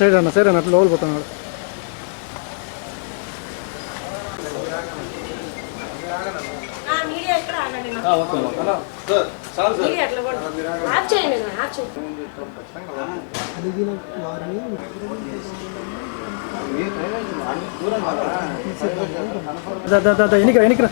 side అన్న side అన్న అట్లా లోపల పోతున్నాడు ఎనికిరా ఎనికిరా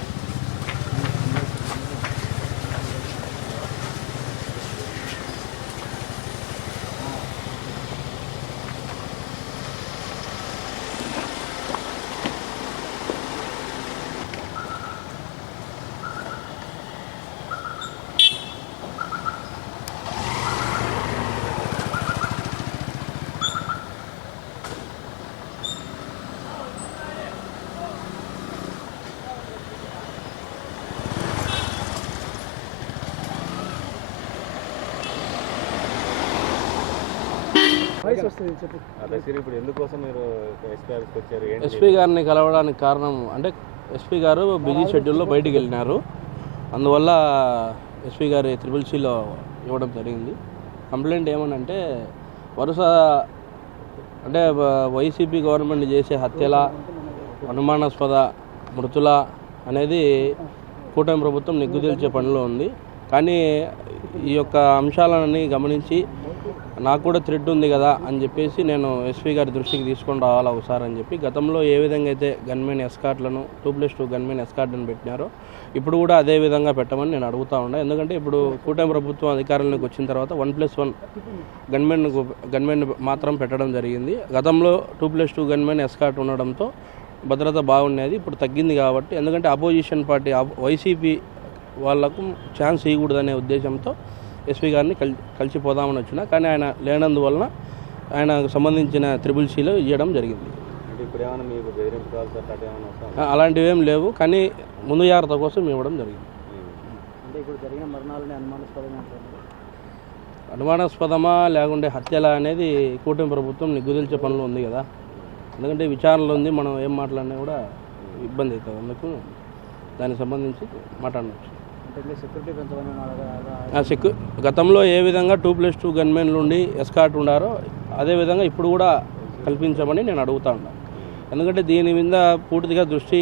ఇప్పుడు ఎందుకోసం మీరు ఎస్పీ గారిని కలవడానికి కారణం అంటే ఎస్పీ గారు బిజీ షెడ్యూల్లో బయటికి వెళ్ళినారు అందువల్ల ఎస్పీ గారి త్రిపుల్ సిలో ఇవ్వడం జరిగింది కంప్లైంట్ ఏమనంటే వరుస అంటే వైసీపీ గవర్నమెంట్ చేసే హత్యల అనుమానాస్పద మృతుల అనేది కూటమి ప్రభుత్వం నిగ్గుదీల్చే పనిలో ఉంది కానీ ఈ యొక్క అంశాలని గమనించి నాకు కూడా థ్రెడ్ ఉంది కదా అని చెప్పేసి నేను ఎస్పీ గారి దృష్టికి తీసుకొని రావాలా ఒకసారి అని చెప్పి గతంలో ఏ విధంగా అయితే గన్మెన్ ఎస్కార్ట్లను టూ ప్లస్ టూ గన్మెన్ ఎస్కార్ట్లను పెట్టినారో ఇప్పుడు కూడా అదే విధంగా పెట్టమని నేను అడుగుతా ఉన్నా ఎందుకంటే ఇప్పుడు కూటమి ప్రభుత్వం అధికారంలోకి వచ్చిన తర్వాత one plus one gunmen gunmen మాత్రం పెట్టడం జరిగింది గతంలో two plus two gunmen escort ఉండడంతో భద్రత బాగుండేది ఇప్పుడు తగ్గింది కాబట్టి ఎందుకంటే అపోజిషన్ పార్టీ వైసీపీ వాళ్లకు ఛాన్స్ ఇవ్వకూడదనే ఉద్దేశంతో ఎస్పీ గారిని కల్ కలిసిపోదామని వచ్చినా కానీ ఆయన లేనందువలన ఆయనకు సంబంధించిన త్రిబుల్ సీలు ఇవ్వడం జరిగింది అలాంటివి ఏం లేవు కానీ ముందు జాగ్రత్త కోసం ఇవ్వడం జరిగింది అనుమానాస్పదమా లేకుంటే హత్యలా అనేది కూటమి ప్రభుత్వం నిగ్గుదిల్చే పనులు ఉంది కదా ఎందుకంటే విచారణలో ఉంది మనం ఏం మాట్లాడినా కూడా ఇబ్బంది అవుతుంది అందుకు దానికి సంబంధించి మాట్లాడవచ్చు సెక్యూ గతంలో ఏ విధంగా టూ ప్లస్ టూ గన్మెన్లు ఉండి ఎస్కాట్ ఉండారో అదేవిధంగా ఇప్పుడు కూడా కల్పించమని నేను అడుగుతా ఉన్నాను ఎందుకంటే దీని మీద పూర్తిగా దృష్టి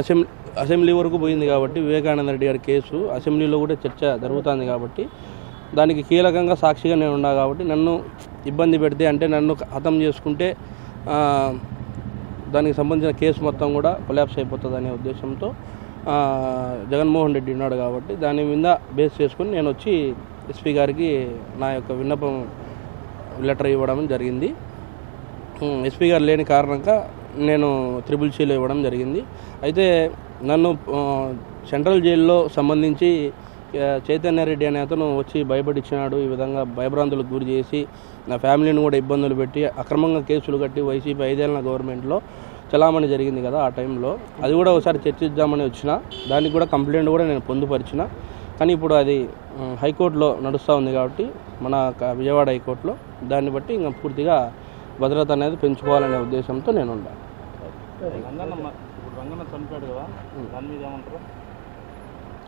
అసెంబ్లీ అసెంబ్లీ వరకు పోయింది కాబట్టి వివేకానంద రెడ్డి గారి కేసు అసెంబ్లీలో కూడా చర్చ జరుగుతుంది కాబట్టి దానికి కీలకంగా సాక్షిగా నేను ఉన్నా కాబట్టి నన్ను ఇబ్బంది పెడితే అంటే నన్ను హతం చేసుకుంటే దానికి సంబంధించిన కేసు మొత్తం కూడా కొలాప్స్ అయిపోతుంది అనే ఉద్దేశంతో జగన్మోహన్ రెడ్డి ఉన్నాడు కాబట్టి దాని మీద బేస్ చేసుకుని నేను వచ్చి ఎస్పీ గారికి నా యొక్క విన్నపం లెటర్ ఇవ్వడం జరిగింది ఎస్పీ గారు లేని కారణంగా నేను త్రిబుల్ సీలో ఇవ్వడం జరిగింది అయితే నన్ను సెంట్రల్ జైల్లో సంబంధించి చైతన్య రెడ్డి అనే అతను వచ్చి భయపడిచ్చినాడు ఈ విధంగా భయభ్రాంతులకు గురి చేసి నా ఫ్యామిలీని కూడా ఇబ్బందులు పెట్టి అక్రమంగా కేసులు కట్టి వైసీపీ ఐదేళ్ళ గవర్నమెంట్లో చలామణి జరిగింది కదా ఆ టైంలో అది కూడా ఒకసారి చర్చిద్దామని వచ్చిన దానికి కూడా కంప్లైంట్ కూడా నేను పొందుపరిచిన కానీ ఇప్పుడు అది హైకోర్టులో నడుస్తూ ఉంది కాబట్టి మన విజయవాడ హైకోర్టులో దాన్ని బట్టి ఇంకా పూర్తిగా భద్రత అనేది పెంచుకోవాలనే ఉద్దేశంతో నేను ఉన్నాను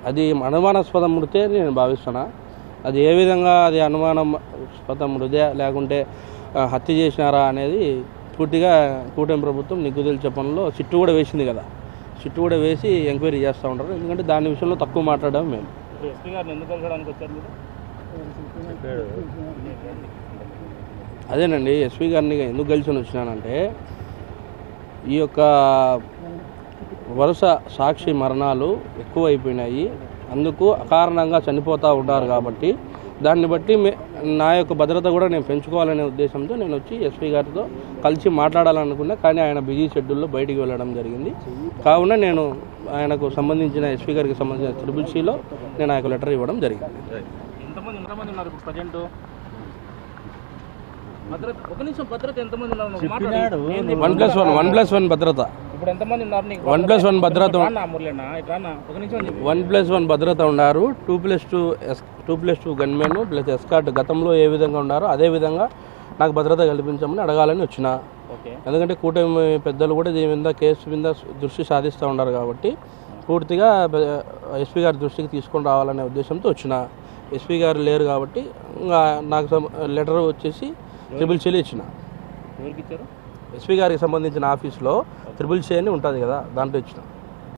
అది అనుమానాస్పద మృతే నేను భావిస్తున్నా అది ఏ విధంగా అది అనుమానాస్పద మృదే లేకుంటే హత్య చేసినారా అనేది పూర్తిగా కూటమి ప్రభుత్వం నిగ్గుదల పనుల్లో చిట్టు కూడా వేసింది కదా చిట్టు కూడా వేసి ఎంక్వైరీ చేస్తూ ఉంటారు ఎందుకంటే దాని విషయంలో తక్కువ మాట్లాడడం మేము అదేనండి ఎస్పీ గారిని ఎందుకు కలిసి వచ్చినానంటే ఈ యొక్క వరుస సాక్షి మరణాలు ఎక్కువైపోయినాయి అందుకు అకారణంగా చనిపోతూ ఉంటారు కాబట్టి దాన్ని బట్టి నా యొక్క భద్రత కూడా నేను పెంచుకోవాలనే ఉద్దేశంతో నేను వచ్చి ఎస్పీ గారితో కలిసి మాట్లాడాలనుకున్నా కానీ ఆయన బిజీ షెడ్యూల్లో బయటికి వెళ్ళడం జరిగింది కావున నేను ఆయనకు సంబంధించిన ఎస్పీ గారికి సంబంధించిన ట్రిపుల్ సిలో నేను ఆ యొక్క లెటర్ ఇవ్వడం జరిగింది one plus one one plus one భద్రత ఇప్పుడు ఎంతమంది ఉన్నారు వన్ ప్లస్ వన్ భద్రత వన్ ప్లస్ వన్ భద్రత ఉన్నారు two plus two yes two plus two gunmen plus escort గతంలో ఏ విధంగా ఉన్నారో అదే విధంగా నాకు భద్రత కల్పించమని అడగాలని వచ్చిన ఎందుకంటే కూటమి పెద్దలు కూడా దీని మీద కేసు మీద దృష్టి సాధిస్తూ ఉన్నారు కాబట్టి పూర్తిగా ఎస్పీ గారి దృష్టికి తీసుకొని రావాలనే ఉద్దేశంతో వచ్చిన ఎస్పీ గారు లేరు కాబట్టి నాకు లెటర్ వచ్చేసి ట్రిపుల్ చెల్లి ఇచ్చిన ఎవరికి ఇచ్చారు ఎస్పీ గారికి సంబంధించిన ఆఫీస్లో త్రిబుల్ చేయని ఉంటుంది కదా దాంట్లో ఇచ్చిన